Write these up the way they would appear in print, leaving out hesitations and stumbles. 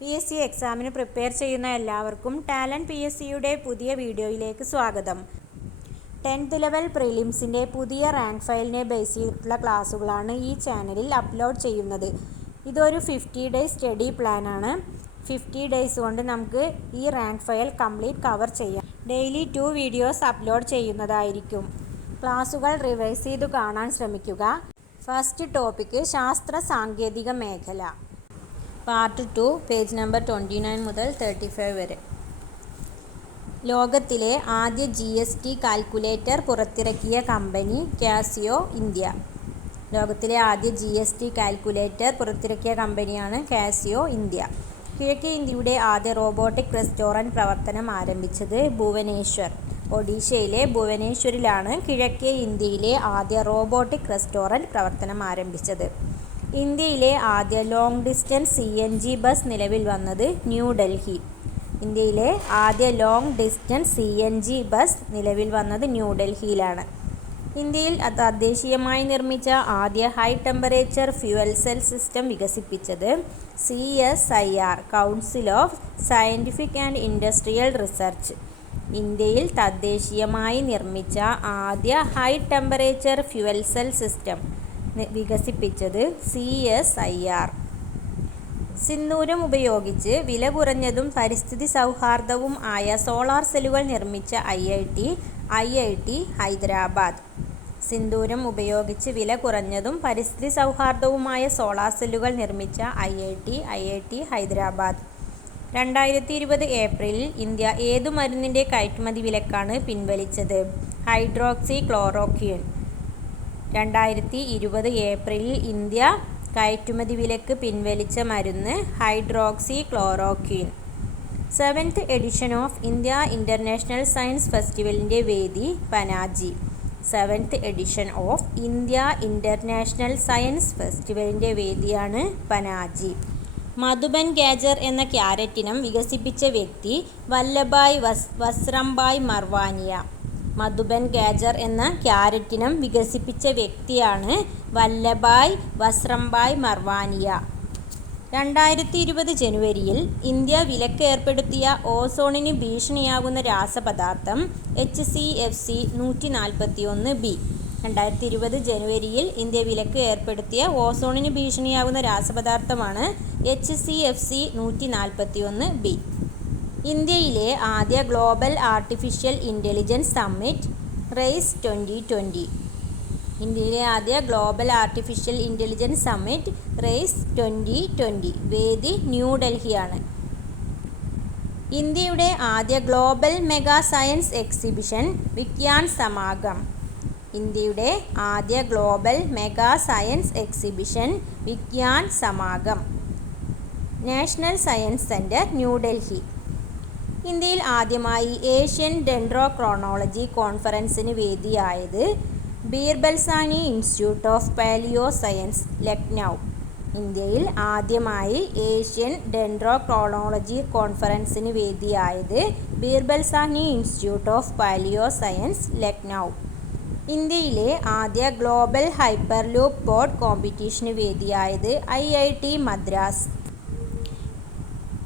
PSC എക്സാമിന് prepare ചെയ്യുന്ന എല്ലാവർക്കും ടാലൻറ്റ് PSCയുടെ പുതിയ വീഡിയോയിലേക്ക് സ്വാഗതം. 10th ലെവൽ പ്രിലിംസിൻ്റെ പുതിയ റാങ്ക് ഫയലിനെ ബേസ് ചെയ്തിട്ടുള്ള ക്ലാസ്സുകളാണ് ഈ ചാനലിൽ അപ്ലോഡ് ചെയ്യുന്നത്. ഇതൊരു 50 ഡേയ്സ് സ്റ്റഡി പ്ലാനാണ്. 50 ഡേയ്സ് കൊണ്ട് നമുക്ക് ഈ റാങ്ക് ഫയൽ കംപ്ലീറ്റ് കവർ ചെയ്യാം. ഡെയിലി 2 വീഡിയോസ് അപ്ലോഡ് ചെയ്യുന്നതായിരിക്കും. ക്ലാസ്സുകൾ റിവൈസ് ചെയ്തു കാണാൻ ശ്രമിക്കുക. ഫസ്റ്റ് ടോപ്പിക്ക് ശാസ്ത്ര സാങ്കേതിക മേഖല. പാർട്ട് 2 പേജ് നമ്പർ 29 മുതൽ 35 വരെ. ലോകത്തിലെ ആദ്യ GST കാൽക്കുലേറ്റർ പുറത്തിറക്കിയ കമ്പനി കാസിയോ ഇന്ത്യ. ലോകത്തിലെ ആദ്യ GST കാൽക്കുലേറ്റർ പുറത്തിറക്കിയ കമ്പനിയാണ് കാസിയോ ഇന്ത്യ. കിഴക്കേ ഇന്ത്യയുടെ ആദ്യ റോബോട്ടിക് റെസ്റ്റോറൻറ്റ് പ്രവർത്തനം ആരംഭിച്ചത് ഭുവനേശ്വർ. ഒഡീഷയിലെ ഭുവനേശ്വറിലാണ് കിഴക്കേ ഇന്ത്യയിലെ ആദ്യ റോബോട്ടിക് റെസ്റ്റോറൻറ്റ് പ്രവർത്തനം ആരംഭിച്ചത്. ഇന്ത്യയിലെ ആദ്യ ലോങ് ഡിസ്റ്റൻസ് CNG ബസ് നിലവിൽ വന്നത് ന്യൂഡൽഹി. ഇന്ത്യയിലെ ആദ്യ ലോങ് ഡിസ്റ്റൻസ് CNG ബസ് നിലവിൽ വന്നത് ന്യൂഡൽഹിയിലാണ്. ഇന്ത്യയിൽ തദ്ദേശീയമായി നിർമ്മിച്ച ആദ്യ high temperature fuel cell system വികസിപ്പിച്ചത് CSIR council of scientific and industrial research. ഇന്ത്യയിൽ തദ്ദേശീയമായി നിർമ്മിച്ച ആദ്യ high temperature fuel cell system വികസിപ്പിച്ചത് CSIR. സിന്ദൂരം ഉപയോഗിച്ച് വില കുറഞ്ഞതും പരിസ്ഥിതി സൗഹാർദ്ദവും ആയ സോളാർ സെല്ലുകൾ നിർമ്മിച്ച IIT ഹൈദരാബാദ്. സിന്ദൂരം ഉപയോഗിച്ച് വില കുറഞ്ഞതും പരിസ്ഥിതി സൗഹാർദ്ദവുമായ സോളാർ സെല്ലുകൾ നിർമ്മിച്ച IIT ഹൈദരാബാദ്. 2020 ഏപ്രിലിൽ ഇന്ത്യ ഏതു മരുന്നിൻ്റെ കയറ്റുമതി വിലക്കാണ് പിൻവലിച്ചത്? Hydroxy chloroquine. 2020 ഏപ്രിലിൽ ഇന്ത്യ കയറ്റുമതി വിലക്ക് പിൻവലിച്ച മരുന്ന് hydroxy chloroquine. 7th edition of India international science ഫെസ്റ്റിവലിൻ്റെ വേദി Panaji. 7th edition of India international science ഫെസ്റ്റിവലിൻ്റെ വേദിയാണ് പനാജി. മധുബൻ ഗാജർ എന്ന ക്യാരറ്റിനം വികസിപ്പിച്ച വ്യക്തി വല്ലഭായ് വസ്രംഭായ് മർവാനിയ. മധുബൻ ഗാജർ എന്ന ക്യാരറ്റിനം വികസിപ്പിച്ച വ്യക്തിയാണ് വല്ലഭായ് വസ്രംഭായ് മർവാനിയ. 2020 ജനുവരിയിൽ ഇന്ത്യ വിലക്ക് ഏർപ്പെടുത്തിയ ഓസോണിന് ഭീഷണിയാകുന്ന രാസപദാർത്ഥം HCFC 141b. 2020 ജനുവരിയിൽ ഇന്ത്യ വിലക്ക് ഏർപ്പെടുത്തിയ ഓസോണിന് ഭീഷണിയാകുന്ന രാസപദാർത്ഥമാണ് HCFC 141b. ഇന്ത്യയിലെ ആദ്യ global artificial intelligence summit rise 2020. ഇന്ത്യയിലെ ആദ്യ global artificial intelligence summit rise 2020. വേദി ന്യൂഡൽഹിയാണ്. ഇന്ത്യയുടെ ആദ്യ global mega science exhibition Vigyan Samagam. ഇന്ത്യയുടെ ആദ്യ global mega science exhibition Vigyan Samagam. National science centre New Delhi. ഇന്ത്യയിൽ ആദ്യമായി ഏഷ്യൻ ഡെൻഡ്രോക്രോണോളജി കോൺഫറൻസിന് വേദിയായത് Birbal Sahni institute of palaeo science Lucknow. ഇന്ത്യയിൽ ആദ്യമായി ഏഷ്യൻ ഡെൻഡ്രോക്രോണോളജി കോൺഫറൻസിന് വേദിയായത് Birbal Sahni institute of palaeo science Lucknow. ഇന്ത്യയിലെ ആദ്യ global hyperloop board കോമ്പറ്റീഷന് വേദിയായത് IIT Madras.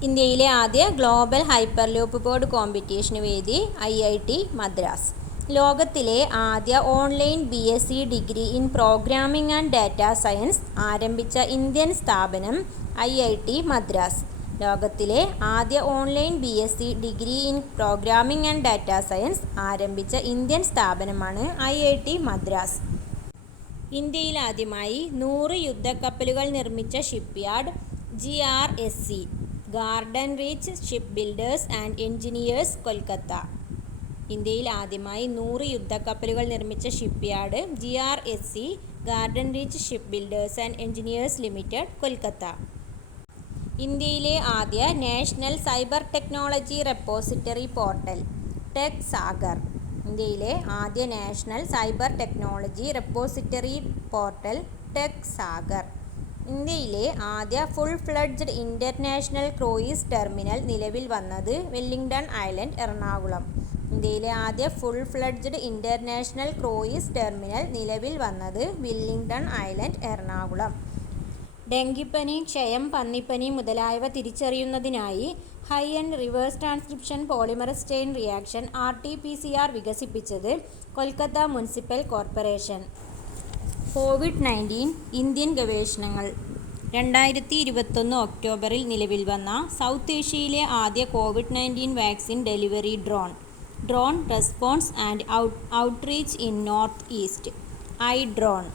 ഇന്ത്യയിലെ ആദ്യ ഗ്ലോബൽ ഹൈപ്പർലൂപ്പ് ബോർഡ് കോമ്പറ്റീഷന് വേദി IIT മദ്രാസ്. ലോകത്തിലെ ആദ്യ online BSc degree in programming and data science ആരംഭിച്ച ഇന്ത്യൻ സ്ഥാപനം IIT മദ്രാസ്. ലോകത്തിലെ ആദ്യ online BSc degree in programming and data science ആരംഭിച്ച ഇന്ത്യൻ സ്ഥാപനമാണ് IIT മദ്രാസ്. ഇന്ത്യയിൽ ആദ്യമായി 100 യുദ്ധക്കപ്പലുകൾ നിർമ്മിച്ച shipyard GRSC. Garden reach ship builders and engineers Kolkata. ഇന്ത്യയിൽ ആദ്യമായി 100 യുദ്ധക്കപ്പലുകൾ നിർമ്മിച്ച shipyard GRSC garden reach ship builders and engineers limited Kolkata. ഇന്ത്യയിലെ ആദ്യ national cyber technology repository portal tech Sagar. ഇന്ത്യയിലെ ആദ്യ national cyber technology repository portal tech Sagar. ഇന്ത്യയിലെ ആദ്യ full fledged international cruise terminal നിലവിൽ വന്നത് വെല്ലിംഗ്ടൺ ഐലൻഡ് എറണാകുളം. ഇന്ത്യയിലെ ആദ്യ full fledged international cruise terminal നിലവിൽ വന്നത് വെല്ലിംഗ്ടൺ ഐലൻഡ് എറണാകുളം. ഡെങ്കിപ്പനി, ക്ഷയം, പന്നിപ്പനി മുതലായവ തിരിച്ചറിയുന്നതിനായി high end reverse transcription polymerase chain reaction (RT-PCR) വികസിപ്പിച്ചത് കൊൽക്കത്ത മുനിസിപ്പൽ കോർപ്പറേഷൻ. കോവിഡ്-19 ഇന്ത്യൻ ഗവേഷണങ്ങൾ. 2021 ഒക്ടോബറിൽ നിലവിൽ വന്ന സൗത്ത് ഏഷ്യയിലെ ആദ്യ കോവിഡ്-19 vaccine delivery drone response and outreach in north east (iDrone).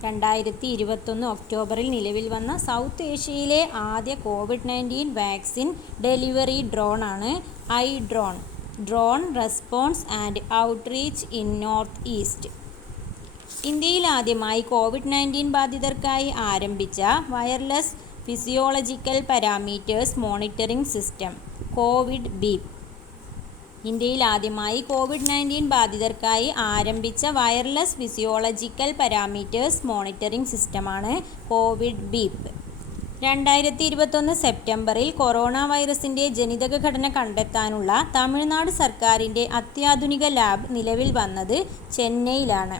2021 ഒക്ടോബറിൽ നിലവിൽ വന്ന സൗത്ത് ഏഷ്യയിലെ ആദ്യ കോവിഡ്-19 വാക്സിൻ ഡെലിവറി ഡ്രോണാണ് iDrone, drone response and outreach in north east. ഇന്ത്യയിൽ ആദ്യമായി കോവിഡ്-19 ബാധിതർക്കായി ആരംഭിച്ച wireless physiological parameters monitoring system covid beep. ഇന്ത്യയിൽ ആദ്യമായി കോവിഡ്-19 ബാധിതർക്കായി ആരംഭിച്ച വയർലെസ് ഫിസിയോളജിക്കൽ പാരാമീറ്റേഴ്സ് മോണിറ്ററിംഗ് സിസ്റ്റമാണ് കോവിഡ് ബീപ്. 2021 സെപ്റ്റംബറിൽ കൊറോണ വൈറസിൻ്റെ ജനിതക ഘടന കണ്ടെത്താനുള്ള തമിഴ്നാട് സർക്കാരിൻ്റെ അത്യാധുനിക ലാബ് നിലവിൽ വന്നത് ചെന്നൈയിലാണ്.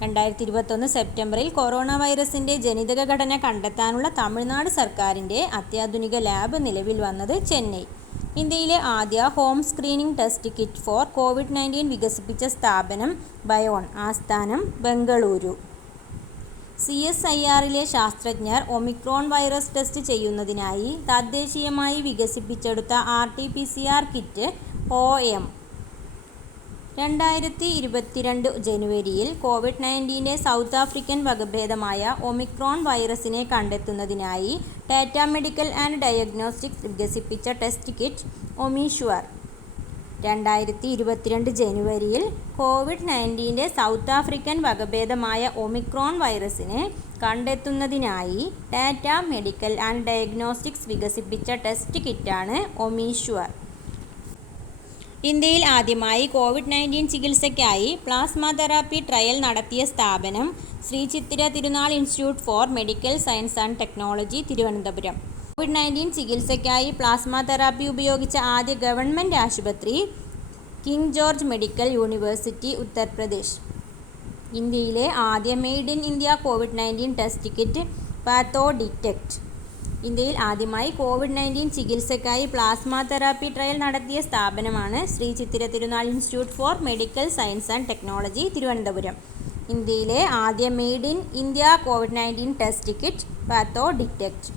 2021 സെപ്റ്റംബറിൽ കൊറോണ വൈറസിൻ്റെ ജനിതക ഘടന കണ്ടെത്താനുള്ള തമിഴ്നാട് സർക്കാരിൻ്റെ അത്യാധുനിക ലാബ് നിലവിൽ വന്നത് ചെന്നൈ. ഇന്ത്യയിലെ ആദ്യ home screening test kit for കോവിഡ്-19 വികസിപ്പിച്ച സ്ഥാപനം ബയോൺ, ആസ്ഥാനം ബംഗളൂരു. CSIR-ലെ ശാസ്ത്രജ്ഞർ ഒമിക്രോൺ വൈറസ് ടെസ്റ്റ് ചെയ്യുന്നതിനായി തദ്ദേശീയമായി വികസിപ്പിച്ചെടുത്ത RT-PCR കിറ്റ് OM. 2022 ജനുവരിയിൽ കോവിഡ്-19 സൗത്ത് ആഫ്രിക്കൻ വകഭേദമായ ഒമിക്രോൺ വൈറസിനെ കണ്ടെത്തുന്നതിനായി ടാറ്റ മെഡിക്കൽ ആൻഡ് ഡയഗ്നോസ്റ്റിക്സ് വികസിപ്പിച്ച ടെസ്റ്റ് കിറ്റ് ഒമിഷ്വർ. 2022 ജനുവരിയിൽ കോവിഡ്-19 സൗത്ത് ആഫ്രിക്കൻ വകഭേദമായ ഒമിക്രോൺ വൈറസിനെ കണ്ടെത്തുന്നതിനായി ടാറ്റ മെഡിക്കൽ ആൻഡ് ഡയഗ്നോസ്റ്റിക്സ് വികസിപ്പിച്ച ടെസ്റ്റ് കിറ്റാണ് ഒമിഷ്വർ. ഇന്ത്യയിൽ ആദ്യമായി കോവിഡ്-19 ചികിത്സയ്ക്കായി പ്ലാസ്മ തെറാപ്പി ട്രയൽ നടത്തിയ സ്ഥാപനം Shri Chithira Thirunal institute for medical science and technology, Thiruvananthapuram. കോവിഡ്-19 ചികിത്സയ്ക്കായി പ്ലാസ്മ തെറാപ്പി ഉപയോഗിച്ച ആദ്യ ഗവൺമെൻറ് ആശുപത്രി king George medical university, Uttar Pradesh. ഇന്ത്യയിലെ ആദ്യ മെയ്ഡ് ഇൻ ഇന്ത്യ കോവിഡ്-19 ടെസ്റ്റ് കിറ്റ് പാത്തോഡിറ്റക്ട്. ഇന്ത്യയിൽ ആദ്യമായി കോവിഡ്-19 ചികിത്സയ്ക്കായി പ്ലാസ്മ തെറാപ്പി ട്രയൽ നടത്തിയ സ്ഥാപനമാണ് Shri Chithira Thirunal institute for medical science and technology, Thiruvananthapuram. ഇന്ത്യയിലെ ആദ്യ മെയ്ഡ് ഇൻ ഇന്ത്യ കോവിഡ്-19 ടെസ്റ്റ് കിറ്റ് പാത്തോഡിറ്റക്ട്.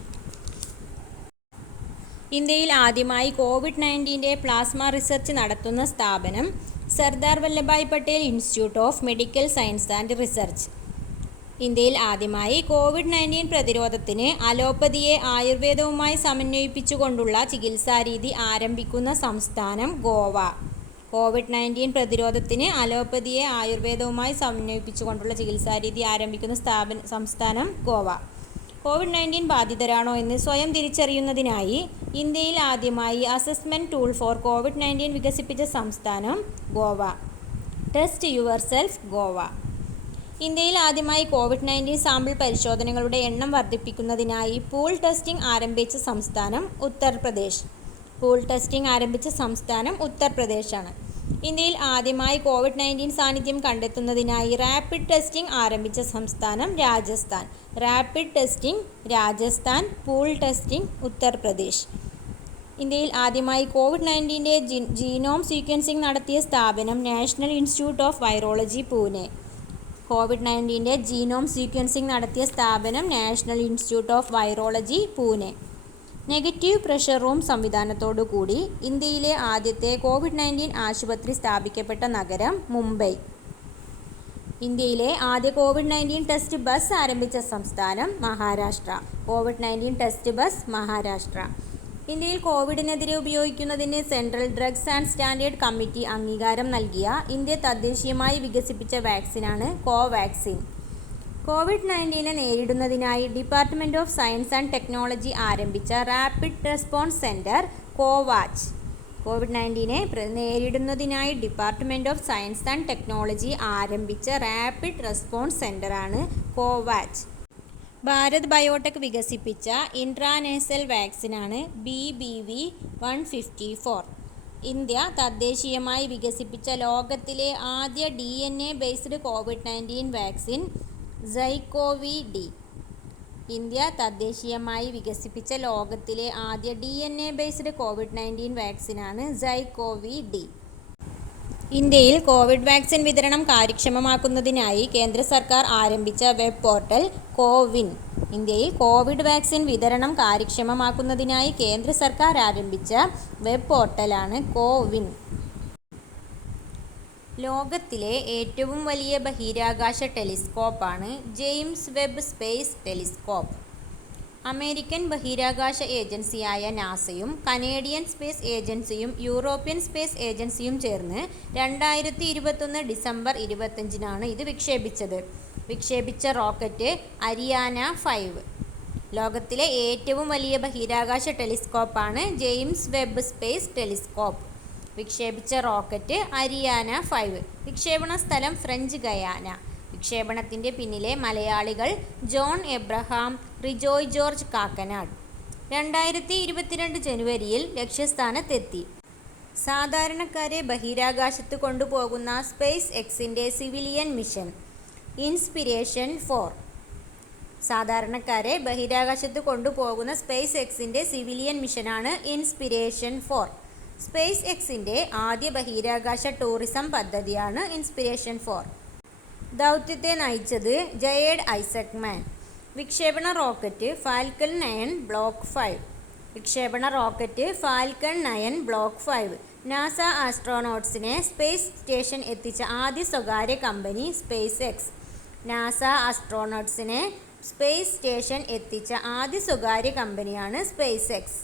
ഇന്ത്യയിൽ ആദ്യമായി കോവിഡ്-19 പ്ലാസ്മ റിസർച്ച് നടത്തുന്ന സ്ഥാപനം Sardar Vallabhbhai Patel institute of medical science and research. ഇന്ത്യയിൽ ആദ്യമായി കോവിഡ്-19 പ്രതിരോധത്തിന് അലോപ്പതിയെ ആയുർവേദവുമായി സമന്വയിപ്പിച്ചുകൊണ്ടുള്ള ചികിത്സാരീതി ആരംഭിക്കുന്ന സംസ്ഥാനം ഗോവ. കോവിഡ്-19 പ്രതിരോധത്തിന് അലോപ്പതിയെ ആയുർവേദവുമായി സമന്വയിപ്പിച്ചുകൊണ്ടുള്ള ചികിത്സാരീതി ആരംഭിക്കുന്ന സംസ്ഥാനം ഗോവ. കോവിഡ്-19 ബാധിതരാണോ എന്ന് സ്വയം തിരിച്ചറിയുന്നതിനായി ഇന്ത്യയിൽ ആദ്യമായി അസസ്മെൻറ്റ് ടൂൾ ഫോർ കോവിഡ്-19 വികസിപ്പിച്ച സംസ്ഥാനം Goa. Test your self Goa. ഇന്ത്യയിൽ ആദ്യമായി കോവിഡ്-19 സാമ്പിൾ പരിശോധനകളുടെ എണ്ണം വർദ്ധിപ്പിക്കുന്നതിനായി പൂൾ ടെസ്റ്റിംഗ് ആരംഭിച്ച സംസ്ഥാനം ഉത്തർപ്രദേശ്. പൂൾ ടെസ്റ്റിംഗ് ആരംഭിച്ച സംസ്ഥാനം ഉത്തർപ്രദേശാണ്. ഇന്ത്യയിൽ ആദ്യമായി കോവിഡ്-19 സാന്നിധ്യം കണ്ടെത്തുന്നതിനായി റാപ്പിഡ് ടെസ്റ്റിംഗ് ആരംഭിച്ച സംസ്ഥാനം Rajasthan. Rapid testing Rajasthan, pool testing Uttar Pradesh. ഇന്ത്യയിൽ ആദ്യമായി കോവിഡ്-19 ജീനോം സീക്വൻസിംഗ് നടത്തിയ സ്ഥാപനം national institute of virology, Pune. COVID-19 genome sequencing നടത്തിയ സ്ഥാപനം national institute of virology, Pune. Negative pressure room സംവിധാനത്തോടുകൂടി ഇന്ത്യയിലെ ആദ്യത്തെ കോവിഡ്-19 ആശുപത്രി സ്ഥാപിക്കപ്പെട്ട നഗരം മുംബൈ. ഇന്ത്യയിലെ ആദ്യ കോവിഡ്-19 ടെസ്റ്റ് ബസ് ആരംഭിച്ച സംസ്ഥാനം Maharashtra. COVID-19 test bus Maharashtra. ഇന്ത്യയിൽ കോവിഡിനെതിരെ ഉപയോഗിക്കുന്നതിന് central drugs and standard committee അംഗീകാരം നൽകിയ ഇന്ത്യ തദ്ദേശീയമായി വികസിപ്പിച്ച വാക്സിനാണ് Covaxin. COVID-19 നേരിടുന്നതിനായി department of science and technology ആരംഭിച്ച rapid response centre കോവാച്ച്. COVID-19 നേരിടുന്നതിനായി department of science and technology ആരംഭിച്ച റാപ്പിഡ് റെസ്പോൺസ് സെൻറ്ററാണ് കോവാച്ച്. ഭാരത് ബയോടെക് വികസിപ്പിച്ച ഇൻട്രാനേസൽ വാക്സിനാണ് BBV-154. ഇന്ത്യ തദ്ദേശീയമായി വികസിപ്പിച്ച ലോകത്തിലെ ആദ്യ DNA based COVID-19 vaccine സൈക്കോവി-D. India തദ്ദേശീയമായി വികസിപ്പിച്ച ലോകത്തിലെ ആദ്യ DNA ബേസ്ഡ് COVID-19 വാക്സിനാണ് ZyCoV-D. ഇന്ത്യയിൽ കോവിഡ് വാക്സിൻ വിതരണം കാര്യക്ഷമമാക്കുന്നതിനായി കേന്ദ്ര സർക്കാർ ആരംഭിച്ച വെബ് പോർട്ടൽ കോവിൻ. ഇന്ത്യയിൽ കോവിഡ് വാക്സിൻ വിതരണം കാര്യക്ഷമമാക്കുന്നതിനായി കേന്ദ്ര സർക്കാർ ആരംഭിച്ച വെബ് പോർട്ടലാണ് കോവിൻ. ലോകത്തിലെ ഏറ്റവും വലിയ ബഹിരാകാശ ടെലിസ്കോപ്പാണ് James Webb space telescope. American ബഹിരാകാശ ഏജൻസിയായ നാസയും കനേഡിയൻ സ്പേസ് ഏജൻസിയും യൂറോപ്യൻ സ്പേസ് ഏജൻസിയും ചേർന്ന് 2021 ഡിസംബർ 25-നാണ് ഇത് വിക്ഷേപിച്ചത്. വിക്ഷേപിച്ച റോക്കറ്റ് അരിയാന 5. ലോകത്തിലെ ഏറ്റവും വലിയ ബഹിരാകാശ ടെലിസ്കോപ്പാണ് ജെയിംസ് വെബ് സ്പേസ് ടെലിസ്കോപ്പ്. വിക്ഷേപിച്ച റോക്കറ്റ് അരിയാന 5. വിക്ഷേപണ സ്ഥലം ഫ്രഞ്ച് ഗയാന. വിക്ഷേപണത്തിൻ്റെ പിന്നിലെ മലയാളികൾ ജോൺ എബ്രഹാം, റിജോയ് ജോർജ് കാക്കനാട്. 2022 ജനുവരിയിൽ ലക്ഷ്യസ്ഥാനത്തെത്തി. സാധാരണക്കാരെ ബഹിരാകാശത്ത് കൊണ്ടുപോകുന്ന സ്പേസ് എക്സിൻ്റെ സിവിലിയൻ മിഷൻ ഇൻസ്പിരേഷൻ 4. സാധാരണക്കാരെ ബഹിരാകാശത്ത് കൊണ്ടുപോകുന്ന സ്പേസ് എക്സിൻ്റെ സിവിലിയൻ മിഷനാണ് ഇൻസ്പിരേഷൻ 4. സ്പേസ് എക്സിൻ്റെ ആദ്യ ബഹിരാകാശ ടൂറിസം പദ്ധതിയാണ് ഇൻസ്പിരേഷൻ 4. ദൗത്യത്തെ നയിച്ചത് ജയേഡ് ഐസക്മാൻ. വിക്ഷേപണ റോക്കറ്റ് ഫാൽക്കൺ 9 ബ്ലോക്ക് 5. വിക്ഷേപണ റോക്കറ്റ് ഫാൽക്കൺ 9 ബ്ലോക്ക് 5 നാസ ആസ്ട്രോനോട്ട്സിനെ സ്പേസ് സ്റ്റേഷൻ എത്തിച്ച ആദ്യ സ്വകാര്യ കമ്പനി സ്പേസ് എക്സ്. നാസ ആസ്ട്രോനോട്ട്സിനെ സ്പേസ് സ്റ്റേഷൻ എത്തിച്ച ആദ്യ സ്വകാര്യ കമ്പനിയാണ് സ്പേസ് എക്സ്.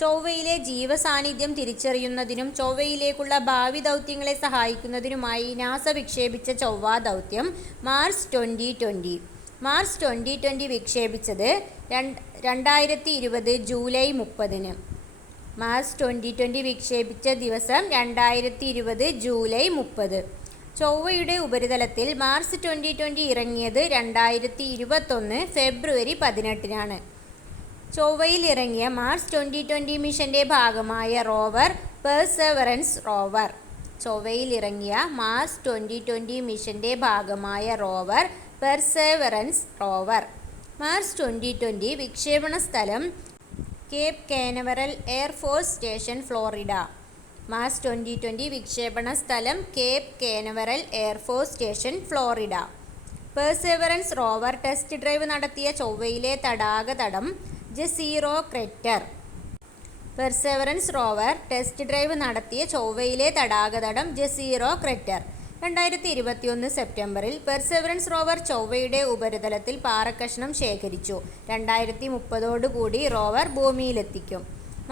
ചൊവ്വയിലെ ജീവസാന്നിധ്യം തിരിച്ചറിയുന്നതിനും ചൊവ്വയിലേക്കുള്ള ഭാവി ദൗത്യങ്ങളെ സഹായിക്കുന്നതിനുമായി നാസ വിക്ഷേപിച്ച ചൊവ്വാ ദൗത്യം മാർസ് 2020. മാർസ് 2020 വിക്ഷേപിച്ചത് 2020 ജൂലൈ 30-ന്. മാർസ് 2020 വിക്ഷേപിച്ച ദിവസം 2020 ജൂലൈ 30. ചൊവ്വയുടെ ഉപരിതലത്തിൽ മാർസ് 2020 ഇറങ്ങിയത് 2021 ഫെബ്രുവരി 18-നാണ്. ചൊവ്വയിൽ ഇറങ്ങിയ മാർസ് 2020 മിഷന്റെ ഭാഗമായ റോവർ പെർസെവറൻസ് റോവർ. ചൊവ്വയിൽ ഇറങ്ങിയ മാർസ് 2020 മിഷന്റെ ഭാഗമായ റോവർ പെർസെവറൻസ് റോവർ. മാർസ് 2020 വിക്ഷേപണ സ്ഥലം Cape Canaveral air force station Florida. Mars 2020 വിക്ഷേപണ സ്ഥലം Cape Canaveral air force station Florida. Perseverance rover test drive നടത്തിയ ചൊവ്വയിലെ തടാകതടം Jezero crater. Perseverance rover test drive നടത്തിയ ചൊവ്വയിലെ തടാകതടം ജസീറോ ക്രെറ്റർ. 2021 സെപ്റ്റംബറിൽ പെർസെവറൻസ് റോവർ ചൊവ്വയുടെ ഉപരിതലത്തിൽ പാറക്കഷണം ശേഖരിച്ചു. 2030 റോവർ ഭൂമിയിലെത്തിക്കും.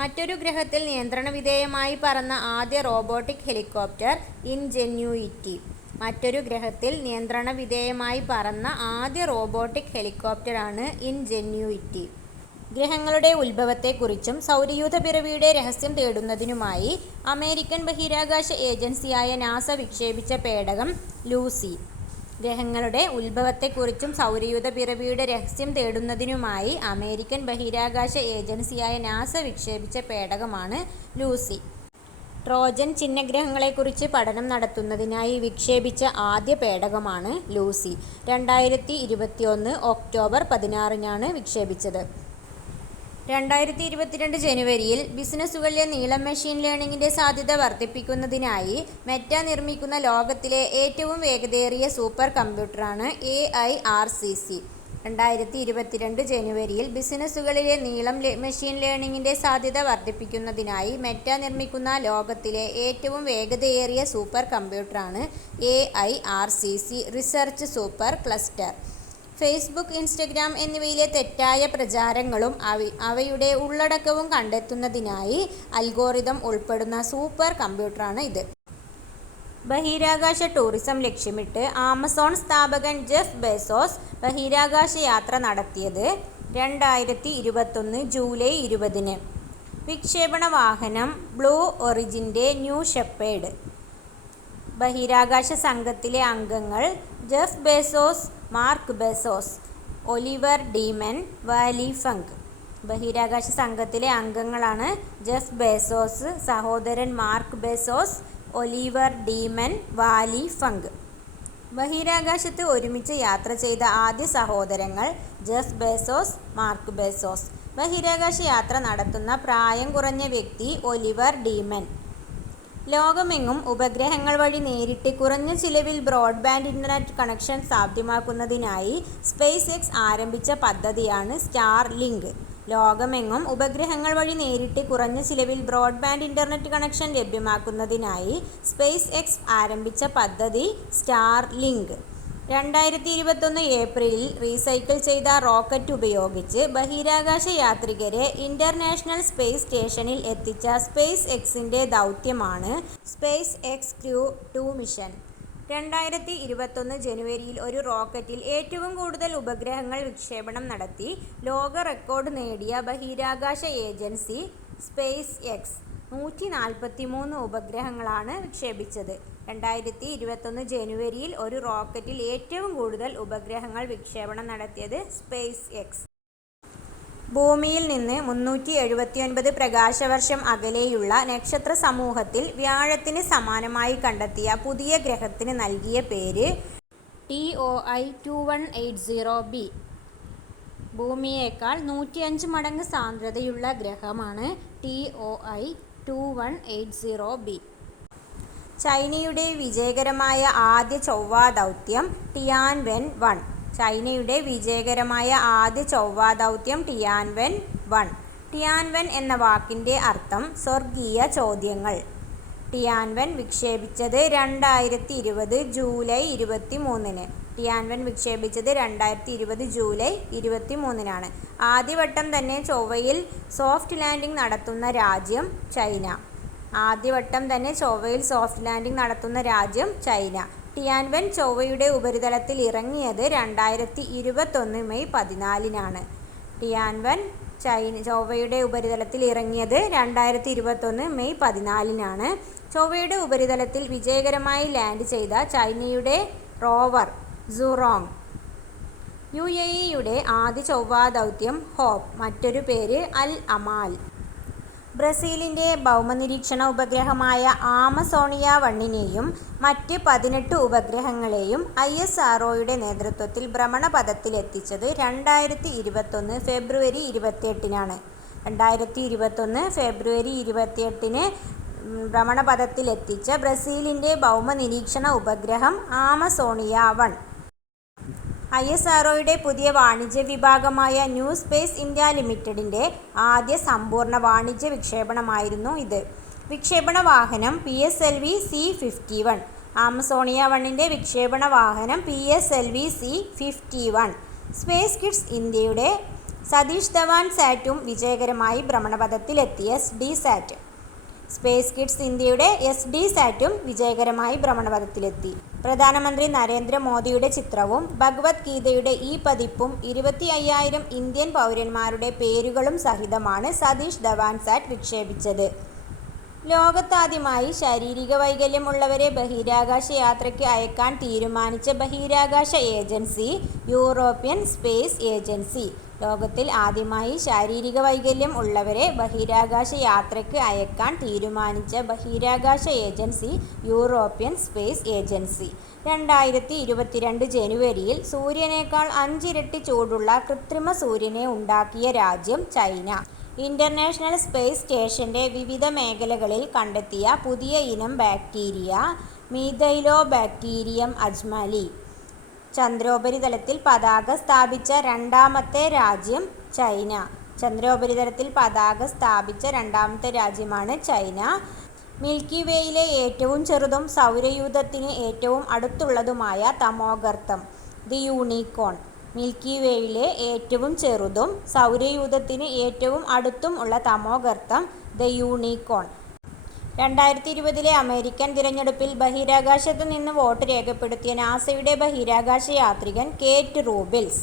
മറ്റൊരു ഗ്രഹത്തിൽ നിയന്ത്രണവിധേയമായി പറന്ന ആദ്യ റോബോട്ടിക് ഹെലികോപ്റ്റർ ഇൻജെന്യൂയിറ്റി. മറ്റൊരു ഗ്രഹത്തിൽ നിയന്ത്രണവിധേയമായി പറന്ന ആദ്യ റോബോട്ടിക് ഹെലികോപ്റ്ററാണ് ഇൻജെന്യൂയിറ്റി. ഗ്രഹങ്ങളുടെ ഉത്ഭവത്തെക്കുറിച്ചും സൗരയൂഥ പിറവിയുടെ രഹസ്യം തേടുന്നതിനുമായി അമേരിക്കൻ ബഹിരാകാശ ഏജൻസിയായ നാസ വിക്ഷേപിച്ച പേടകം ലൂസി. ഗ്രഹങ്ങളുടെ ഉത്ഭവത്തെക്കുറിച്ചും സൗരയൂഥ പിറവിയുടെ രഹസ്യം തേടുന്നതിനുമായി അമേരിക്കൻ ബഹിരാകാശ ഏജൻസിയായ നാസ വിക്ഷേപിച്ച പേടകമാണ് ലൂസി. ട്രോജൻ ചിഹ്നഗ്രഹങ്ങളെക്കുറിച്ച് പഠനം നടത്തുന്നതിനായി വിക്ഷേപിച്ച ആദ്യ പേടകമാണ് ലൂസി. 2021 ഒക്ടോബർ 16-നാണ് വിക്ഷേപിച്ചത്. 2022 ജനുവരിയിൽ ബിസിനസ്സുകളിലെ നീളം മെഷീൻ ലേണിംഗിൻ്റെ സാധ്യത വർദ്ധിപ്പിക്കുന്നതിനായി മെറ്റ നിർമ്മിക്കുന്ന ലോകത്തിലെ ഏറ്റവും വേഗതയേറിയ സൂപ്പർ കമ്പ്യൂട്ടറാണ് AIRCC. 2022 ജനുവരിയിൽ ബിസിനസ്സുകളിലെ നീളം മെഷീൻ ലേണിംഗിൻ്റെ സാധ്യത വർദ്ധിപ്പിക്കുന്നതിനായി മെറ്റ നിർമ്മിക്കുന്ന ലോകത്തിലെ ഏറ്റവും വേഗതയേറിയ സൂപ്പർ കമ്പ്യൂട്ടറാണ് AIRCC research super cluster. Facebook, Instagram എന്നിവയിലെ തെറ്റായ പ്രചാരങ്ങളും അവയുടെ ഉള്ളടക്കവും കണ്ടെത്തുന്നതിനായി അൽഗോരിതം ഉൾപ്പെടുന്ന സൂപ്പർ കമ്പ്യൂട്ടറാണ് ഇത്. ബഹിരാകാശ ടൂറിസം ലക്ഷ്യമിട്ട് ആമസോൺ സ്ഥാപകൻ ജെഫ് ബെസോസ് ബഹിരാകാശ യാത്ര നടത്തിയത് 2021 ജൂലൈ 20-ന്. വിക്ഷേപണ വാഹനം ബ്ലൂ ഒറിജിൻ്റെ ന്യൂ ഷെപ്പേർഡ്. ബഹിരാകാശ സംഘത്തിലെ അംഗങ്ങൾ Jeff Bezos, Mark Bezos, Oliver Daemen, Wally Funk. ബഹിരാകാശ സംഘത്തിലെ അംഗങ്ങളാണ് ജെഫ് ബെസോസ്, സഹോദരൻ Mark Bezos, Oliver Daemen, Wally Funk. ബഹിരാകാശത്ത് ഒരുമിച്ച് യാത്ര ചെയ്ത ആദ്യ സഹോദരങ്ങൾ ജെഫ് ബെസോസ്, മാർക്ക് ബെസോസ്. ബഹിരാകാശ യാത്ര നടത്തുന്ന പ്രായം കുറഞ്ഞ വ്യക്തി ഒലിവർ ഡീമൻ. ലോകമെങ്ങും ഉപഗ്രഹങ്ങൾ വഴി നേരിട്ട് കുറഞ്ഞ ചിലവിൽ ബ്രോഡ്ബാൻഡ് ഇൻ്റർനെറ്റ് കണക്ഷൻ സാധ്യമാക്കുന്നതിനായി സ്പേസ് എക്സ് ആരംഭിച്ച പദ്ധതിയാണ് സ്റ്റാർലിങ്ക്. ലോകമെങ്ങും ഉപഗ്രഹങ്ങൾ വഴി നേരിട്ട് കുറഞ്ഞ ചിലവിൽ ബ്രോഡ്ബാൻഡ് ഇൻ്റർനെറ്റ് കണക്ഷൻ ലഭ്യമാക്കുന്നതിനായി സ്പേസ് എക്സ് ആരംഭിച്ച പദ്ധതി സ്റ്റാർലിങ്ക്. 2021 ഏപ്രിലിൽ റീസൈക്കിൾ ചെയ്ത റോക്കറ്റ് ഉപയോഗിച്ച് ബഹിരാകാശ യാത്രികരെ ഇൻ്റർനാഷണൽ സ്പേസ് സ്റ്റേഷനിൽ എത്തിച്ച സ്പേസ് എക്സിൻ്റെ ദൗത്യമാണ് സ്പേസ് എക്സ് ക്രൂ 2 മിഷൻ. 2021 ജനുവരിയിൽ ഒരു റോക്കറ്റിൽ ഏറ്റവും കൂടുതൽ ഉപഗ്രഹങ്ങൾ വിക്ഷേപണം നടത്തി ലോക റെക്കോർഡ് നേടിയ ബഹിരാകാശ ഏജൻസി സ്പേസ് എക്സ് 143 ഉപഗ്രഹങ്ങളാണ് വിക്ഷേപിച്ചത്. 2021 ജനുവരിയിൽ ഒരു റോക്കറ്റിൽ ഏറ്റവും കൂടുതൽ ഉപഗ്രഹങ്ങൾ വിക്ഷേപണം നടത്തിയത് സ്പേസ് എക്സ്. ഭൂമിയിൽ നിന്ന് 379 പ്രകാശവർഷം അകലെയുള്ള നക്ഷത്ര സമൂഹത്തിൽ വ്യാഴത്തിന് സമാനമായി കണ്ടെത്തിയ പുതിയ ഗ്രഹത്തിന് നൽകിയ പേര് TOI 2180b. ഭൂമിയേക്കാൾ 105 മടങ്ങ് സാന്ദ്രതയുള്ള ഗ്രഹമാണ് TOI 2180b. ചൈനയുടെ വിജയകരമായ ആദ്യ ചൊവ്വാ ദൗത്യം ടിയാൻവെൻ 1. ചൈനയുടെ വിജയകരമായ ആദ്യ ചൊവ്വാ ദൗത്യം ടിയാൻവെൻ 1. ടിയാൻവെൻ എന്ന വാക്കിൻ്റെ അർത്ഥം സ്വർഗീയ ചോദ്യങ്ങൾ. ടിയാൻവെൻ വിക്ഷേപിച്ചത് 2020 ജൂലൈ 23-ന്. ടിയാൻവെൻ വിക്ഷേപിച്ചത് 2020 ജൂലൈ 23-നാണ്. ആദ്യവട്ടം തന്നെ ചൊവ്വയിൽ സോഫ്റ്റ് ലാൻഡിംഗ് നടത്തുന്ന രാജ്യം ചൈന. ടിയാൻവെൻ ചൊവ്വയുടെ ഉപരിതലത്തിൽ ഇറങ്ങിയത് 2021 മെയ് 14-നാണ്. ടിയാൻവെൻ ചൊവ്വയുടെ ഉപരിതലത്തിൽ ഇറങ്ങിയത് 2021 മെയ് 14-നാണ്. ചൊവ്വയുടെ ഉപരിതലത്തിൽ വിജയകരമായി ലാൻഡ് ചെയ്ത ചൈനയുടെ റോവർ സുറോങ്. UAEയുടെ ആദ്യ ചൊവ്വാ ദൗത്യം ഹോപ്പ്, മറ്റൊരു പേര് അൽ അമാൽ. ബ്രസീലിൻ്റെ ഭൗമനിരീക്ഷണ ഉപഗ്രഹമായ ആമസോണിയ 1-നെയും മറ്റ് 18 ഉപഗ്രഹങ്ങളെയും ISROയുടെ നേതൃത്വത്തിൽ ഭ്രമണപഥത്തിലെത്തിച്ചത് 2021 ഫെബ്രുവരി 28-നാണ്. 2021 ഫെബ്രുവരി 28-ന് ഭ്രമണപഥത്തിലെത്തിച്ച ബ്രസീലിൻ്റെ ഭൗമനിരീക്ഷണ ഉപഗ്രഹം ആമസോണിയ 1. ISROയുടെ പുതിയ വാണിജ്യ വിഭാഗമായ ന്യൂ സ്പേസ് ഇന്ത്യ ലിമിറ്റഡിൻ്റെ ആദ്യ സമ്പൂർണ്ണ വാണിജ്യ വിക്ഷേപണമായിരുന്നു ഇത്. വിക്ഷേപണ വാഹനം PSLV C-51. ആമസോണിയ 1-ന്റെ വിക്ഷേപണ വാഹനം PSLV C-51. സ്പേസ് കിഡ്സ് ഇന്ത്യയുടെ സതീഷ് ധവാൻ സാറ്റും വിജയകരമായി ഭ്രമണപഥത്തിലെത്തി. സ്പേസ് കിഡ്സ് ഇന്ത്യയുടെ SD സാറ്റും വിജയകരമായി ഭ്രമണപഥത്തിലെത്തി. പ്രധാനമന്ത്രി നരേന്ദ്രമോദിയുടെ ചിത്രവും ഭഗവത്ഗീതയുടെ പതിപ്പും 25,000 ഇന്ത്യൻ പൗരന്മാരുടെ പേരുകളും സഹിതമാണ് സതീഷ് ധവാൻ സാറ്റ് വിക്ഷേപിച്ചത്. ലോകത്താദ്യമായി ശാരീരിക വൈകല്യമുള്ളവരെ ബഹിരാകാശ യാത്രയ്ക്ക് അയക്കാൻ തീരുമാനിച്ച ബഹിരാകാശ ഏജൻസി യൂറോപ്യൻ സ്പേസ് ഏജൻസി. ലോകത്തിൽ ആദ്യമായി ശാരീരിക വൈകല്യം ഉള്ളവരെ ബഹിരാകാശ യാത്രയ്ക്ക് അയക്കാൻ തീരുമാനിച്ച ബഹിരാകാശ ഏജൻസി യൂറോപ്യൻ സ്പേസ് ഏജൻസി. 2022 ജനുവരിയിൽ സൂര്യനേക്കാൾ 5 ഇരട്ടി ചൂടുള്ള കൃത്രിമ സൂര്യനെ ഉണ്ടാക്കിയ രാജ്യം ചൈന. ഇൻ്റർനാഷണൽ സ്പേസ് സ്റ്റേഷൻ്റെ വിവിധ മേഖലകളിൽ കണ്ടെത്തിയ പുതിയ ഇനം ബാക്ടീരിയ മീഥൈലോബാക്ടീരിയം അജ്മലി. ചന്ദ്രോപരിതലത്തിൽ പതാക സ്ഥാപിച്ച രണ്ടാമത്തെ രാജ്യം ചൈന. ചന്ദ്രോപരിതലത്തിൽ പതാക സ്ഥാപിച്ച രണ്ടാമത്തെ രാജ്യമാണ് ചൈന. മിൽക്കി വേയിലെ ഏറ്റവും ചെറുതും സൗരയൂഥത്തിന് ഏറ്റവും അടുത്തുള്ളതുമായ തമോഗർത്തം ദി യൂണിക്കോൺ. മിൽക്കി വേയിലെ ഏറ്റവും ചെറുതും സൗരയൂഥത്തിന് ഏറ്റവും അടുത്തും ഉള്ള തമോഗർത്തം ദ യൂണിക്കോൺ. 2020 അമേരിക്കൻ തിരഞ്ഞെടുപ്പിൽ ബഹിരാകാശത്തു നിന്ന് വോട്ട് രേഖപ്പെടുത്തിയ നാസയുടെ ബഹിരാകാശ യാത്രികൻ കേറ്റ് റൂബിൽസ്.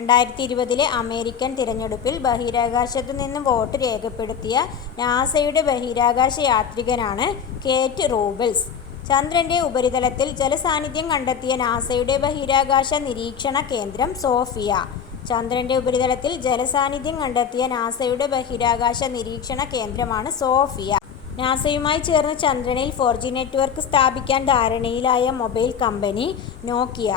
2020 അമേരിക്കൻ തിരഞ്ഞെടുപ്പിൽ ബഹിരാകാശത്തു നിന്ന് വോട്ട് രേഖപ്പെടുത്തിയ നാസയുടെ ബഹിരാകാശ യാത്രികനാണ് കേറ്റ് റൂബിൽസ്. ചന്ദ്രൻ്റെ ഉപരിതലത്തിൽ ജലസാന്നിധ്യം കണ്ടെത്തിയ നാസയുടെ ബഹിരാകാശ നിരീക്ഷണ കേന്ദ്രം സോഫിയ. ചന്ദ്രൻ്റെ ഉപരിതലത്തിൽ ജലസാന്നിധ്യം കണ്ടെത്തിയ നാസയുടെ ബഹിരാകാശ നിരീക്ഷണ കേന്ദ്രമാണ് സോഫിയ. നാസയുമായി ചേർന്ന് ചന്ദ്രനിൽ 4G നെറ്റ്വർക്ക് സ്ഥാപിക്കാൻ ധാരണയിലായ മൊബൈൽ കമ്പനി നോക്കിയ.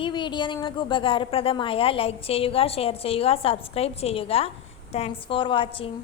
ഈ വീഡിയോ നിങ്ങൾക്ക് ഉപകാരപ്രദമായ ലൈക്ക് ചെയ്യുക, ഷെയർ ചെയ്യുക, സബ്സ്ക്രൈബ് ചെയ്യുക. Thanks for watching.